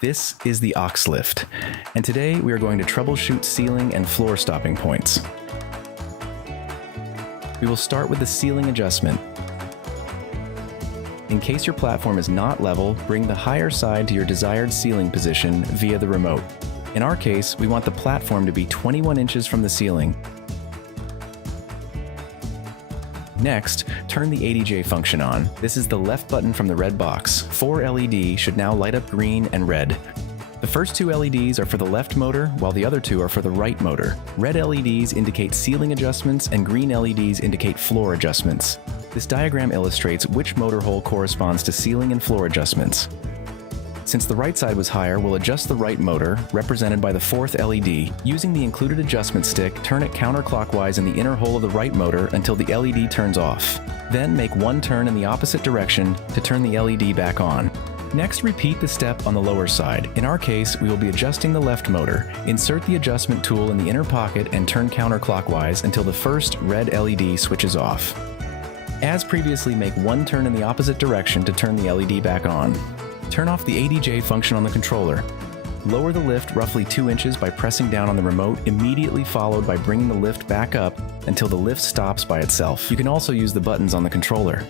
This is the Auxx-Lift, and today we are going to troubleshoot ceiling and floor stopping points. We will start with the ceiling adjustment. In case your platform is not level, bring the higher side to your desired ceiling position via the remote. In our case, we want the platform to be 21 inches from the ceiling. Next, turn the ADJ function on. This is the left button from the red box. 4 LEDs should now light up green and red. The first 2 LEDs are for the left motor, while the other 2 are for the right motor. Red LEDs indicate ceiling adjustments and green LEDs indicate floor adjustments. This diagram illustrates which motor hole corresponds to ceiling and floor adjustments. Since the right side was higher, we'll adjust the right motor, represented by the 4th LED. Using the included adjustment stick, turn it counterclockwise in the inner hole of the right motor until the LED turns off. Then make one turn in the opposite direction to turn the LED back on. Next, repeat the step on the lower side. In our case, we will be adjusting the left motor. Insert the adjustment tool in the inner pocket and turn counterclockwise until the first red LED switches off. As previously, make one turn in the opposite direction to turn the LED back on. Turn off the ADJ function on the controller. Lower the lift roughly 2 inches by pressing down on the remote, immediately followed by bringing the lift back up until the lift stops by itself. You can also use the buttons on the controller.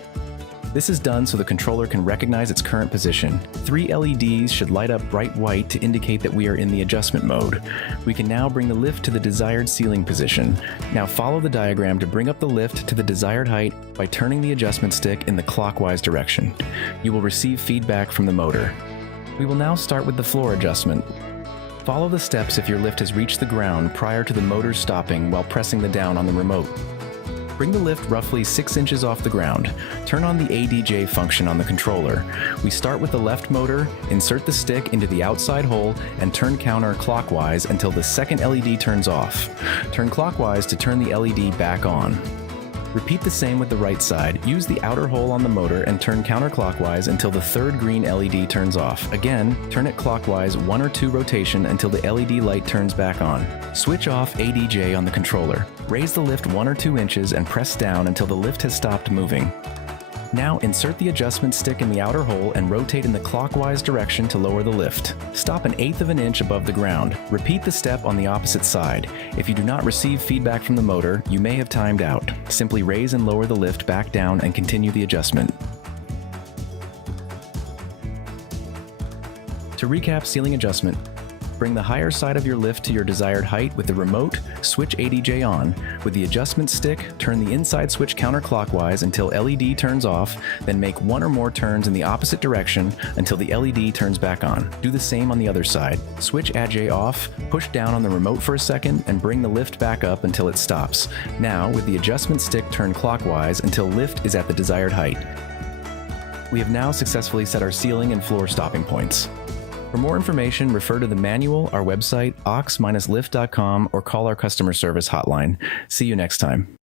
This is done so the controller can recognize its current position. 3 LEDs should light up bright white to indicate that we are in the adjustment mode. We can now bring the lift to the desired ceiling position. Now follow the diagram to bring up the lift to the desired height by turning the adjustment stick in the clockwise direction. You will receive feedback from the motor. We will now start with the floor adjustment. Follow the steps if your lift has reached the ground prior to the motor stopping while pressing the down on the remote. Bring the lift roughly 6 inches off the ground. Turn on the ADJ function on the controller. We start with the left motor, insert the stick into the outside hole, and turn counterclockwise until the second LED turns off. Turn clockwise to turn the LED back on. Repeat the same with the right side. Use the outer hole on the motor and turn counterclockwise until the third green LED turns off. Again, turn it clockwise 1 or 2 rotation until the LED light turns back on. Switch off ADJ on the controller. Raise the lift 1 or 2 inches and press down until the lift has stopped moving. Now insert the adjustment stick in the outer hole and rotate in the clockwise direction to lower the lift. Stop 1/8 of an inch above the ground. Repeat the step on the opposite side. If you do not receive feedback from the motor, you may have timed out. Simply raise and lower the lift back down and continue the adjustment. To recap ceiling adjustment, bring the higher side of your lift to your desired height with the remote, switch ADJ on. With the adjustment stick, turn the inside switch counterclockwise until LED turns off, then make 1 or more turns in the opposite direction until the LED turns back on. Do the same on the other side. Switch ADJ off, push down on the remote for a second, and bring the lift back up until it stops. Now, with the adjustment stick, turn clockwise until lift is at the desired height. We have now successfully set our ceiling and floor stopping points. For more information, refer to the manual, our website, auxx-lift.com, or call our customer service hotline. See you next time.